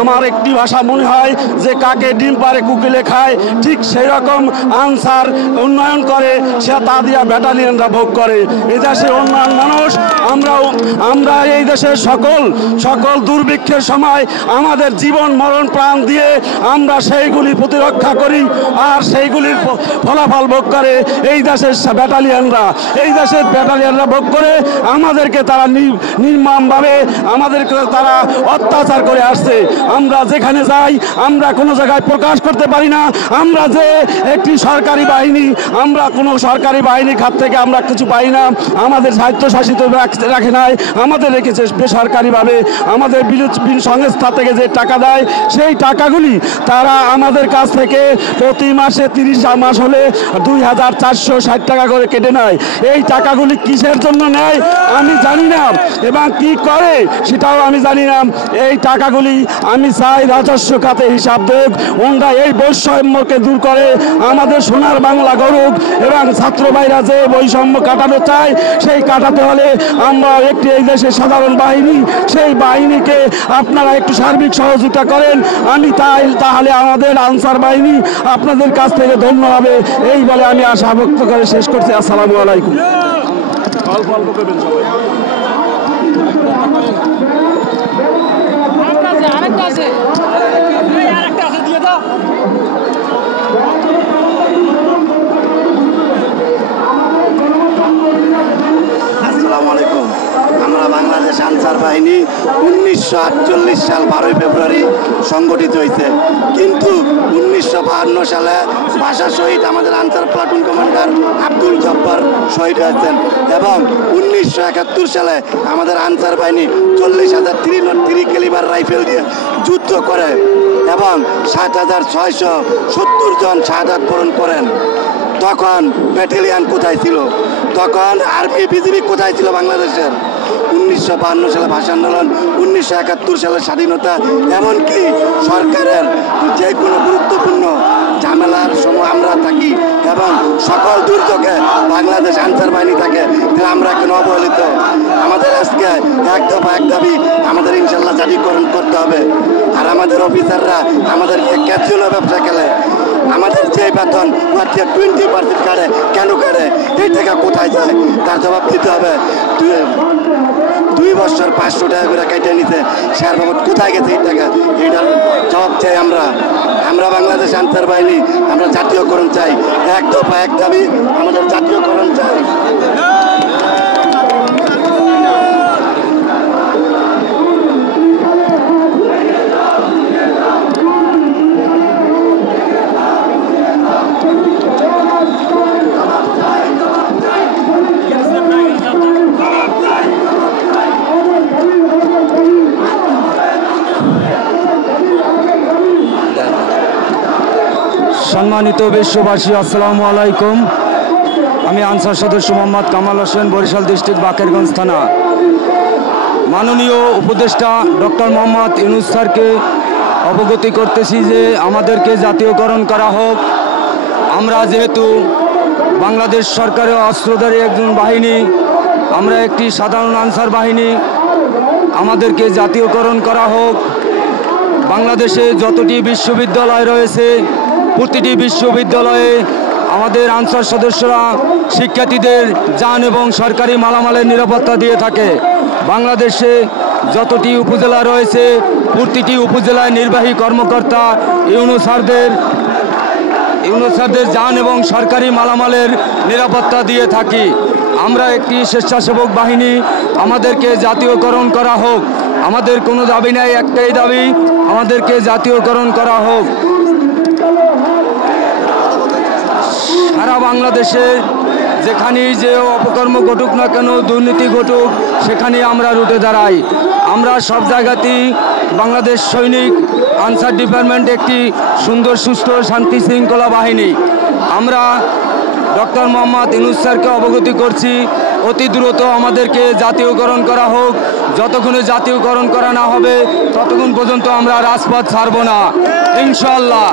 আমার একটি ভাষা মনে হয় যে কাকে ডিম পারে কুকিলে খায়, ঠিক সেই রকম আনসার উন্নয়ন করে সে তা দিয়া ব্যাটালিয়নরা ভোগ করে। এই দেশের উন্নয়ন মানুষ আমরা এই দেশের সকল দুর্ভিক্ষের সময় আমাদের জীবন মরণ প্রাণ দিয়ে আমরা সেইগুলি প্রতিরক্ষা করি, আর সেইগুলির ফলাফল ভোগ করে এই দেশের ব্যাটালিয়নরা ভোগ করে। আমাদেরকে তারা নির্মমভাবে আমাদেরকে তারা অত্যাচার করে আসছে। আমরা যেখানে যাই আমরা কোনো জায়গায় প্রকাশ করতে পারি না আমরা যে একটি সরকারি বাহিনী, আমরা কোনো সরকারি বাহিনীর খাত থেকে আমরা কিছু পাই না। আমাদের স্বায়ত্তশাসিত রাখে নাই, আমাদের রেখেছে বেসরকারিভাবে। আমাদের সংস্থা থেকে যে টাকা দেয় সেই টাকাগুলি তারা আমাদের কাছ থেকে প্রতি মাসে 30 মাস হলে 2460 টাকা করে কেটে নেয়। এই টাকাগুলি কিসের জন্য নেয় আমি জানি না, এবং কি করে সেটাও আমি জানি না। এই টাকাগুলি আমি চাই রাজস্ব খাতে হিসাব দেখ, ওনরা এই বৈষম্যকে দূর করে আমাদের সোনার বাংলা গড়ুক, এবং ছাত্র ভাইরা যে বৈষম্য কাটাতে চায় সেই কাটাতে হলে আমরা একটি এই দেশের সাধারণ বাহিনী, সেই বাহিনীকে আপনারা একটু সার্বিক সহযোগিতা করেন। তাহলে আমাদের আনসার বাহিনী আপনাদের কাছ থেকে ধন্য হবে, এই বলে আমি আশা ব্যক্ত করে শেষ করছি। আসসালামু আলাইকুম। আসসালামু আলাইকুম। আমরা বাংলাদেশ আনসার বাহিনী 1948 সাল 12 ফেব্রুয়ারি সংগঠিত হয়েছে, কিন্তু 1952 সালে ভাষা শহীদ আমাদের আনসার প্লাটুন কমান্ডার আব্দুল জব্বার শহীদ হয়েছেন, এবং 1971 সালে আমাদের আনসার বাহিনী 40,000 303 ক্যালিবার রাইফেল দিয়ে যুদ্ধ করে এবং 7,670 জন শাহাদাত বরণ করেন। তখন ব্যাটালিয়ান কোথায় ছিল, তখন আর্মি বিজিবি কোথায় ছিল বাংলাদেশের? 1952 সালে ভাষা আন্দোলন, 1971 সালের স্বাধীনতা, এমনকি সরকারের যে কোনো গুরুত্বপূর্ণ ঝামেলার সময় আমরা থাকি এবং সকল দুর্যোগে বাংলাদেশ আনসার বাহিনী থাকে, তাহলে আমরা কেন অবহেলিত? আমাদের আজকে এক দফা এক দাবি আমাদের ইনশাল্লাহ জারিকরণ করতে হবে। আর আমাদের অফিসাররা আমাদেরকে ক্যাচুয়াল ব্যবসা খেলে, আমাদের যে বেতন 20% কাটে, কেন কাটে? এই টাকা কোথায় যায় তার জবাব দিতে হবে। 2 বছর 500 টাকা করে কেটে নিতে, শেয়ার বাবদ কোথায় গেছে এই টাকা? এইটার জবাব চাই আমরা বাংলাদেশ আনসার বাহিনী, আমরা জাতীয়করণ চাই। এক দফা এক দাবি আমাদের জাতীয়করণ চাই। সম্মানিত বিশ্ববাসী, আসসালামু আলাইকুম। আমি আনসার সদস্য মোহাম্মদ কামাল হোসেন, বরিশাল ডিস্ট্রিক্ট বাকেরগঞ্জ থানা। মাননীয় উপদেষ্টা ডক্টর মোহাম্মদ ইউনূস স্যারকে অবগতি করতেছি যে আমাদেরকে জাতীয়করণ করা হোক। আমরা যেহেতু বাংলাদেশ সরকারের অস্ত্রধারী একজন বাহিনী, আমরা একটি সাধারণ আনসার বাহিনী, আমাদেরকে জাতীয়করণ করা হোক। বাংলাদেশে যতটি বিশ্ববিদ্যালয় রয়েছে প্রতিটি বিশ্ববিদ্যালয়ে আমাদের আনসার সদস্যরা শিক্ষার্থীদের যান এবং সরকারি মালামালের নিরাপত্তা দিয়ে থাকে। বাংলাদেশে যতটি উপজেলা রয়েছে প্রতিটি উপজেলায় নির্বাহী কর্মকর্তা ইউনূস স্যারদের যান এবং সরকারি মালামালের নিরাপত্তা দিয়ে থাকি। আমরা একটি স্বেচ্ছাসেবক বাহিনী, আমাদেরকে জাতীয়করণ করা হোক। আমাদের কোনো দাবি নাই, একটাই দাবি, আমাদেরকে জাতীয়করণ করা হোক। সারা বাংলাদেশে যেখানেই যে অপকর্ম ঘটুক না কেন, দুর্নীতি ঘটুক, সেখানে আমরা রুটে দাঁড়াই। আমরা সব জায়গাতেই বাংলাদেশ সৈনিক আনসার ডিপার্টমেন্ট একটি সুন্দর সুস্থ শান্তি শৃঙ্খলা বাহিনী। আমরা ডক্টর মোহাম্মদ ইউনূস স্যারকে অবগতি করছি অতি দ্রুত আমাদেরকে জাতীয়করণ করা হোক। যতক্ষণে জাতীয়করণ করা না হবে ততক্ষণ পর্যন্ত আমরা রাজপথ ছাড়ব না ইনশাআল্লাহ।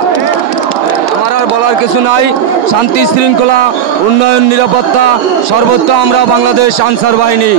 আমার আর বলার কিছু নাই। শান্তি শৃঙ্খলা, উন্নয়ন, নিরাপত্তা সর্বত্র আমরা বাংলাদেশ আনসার বাহিনী।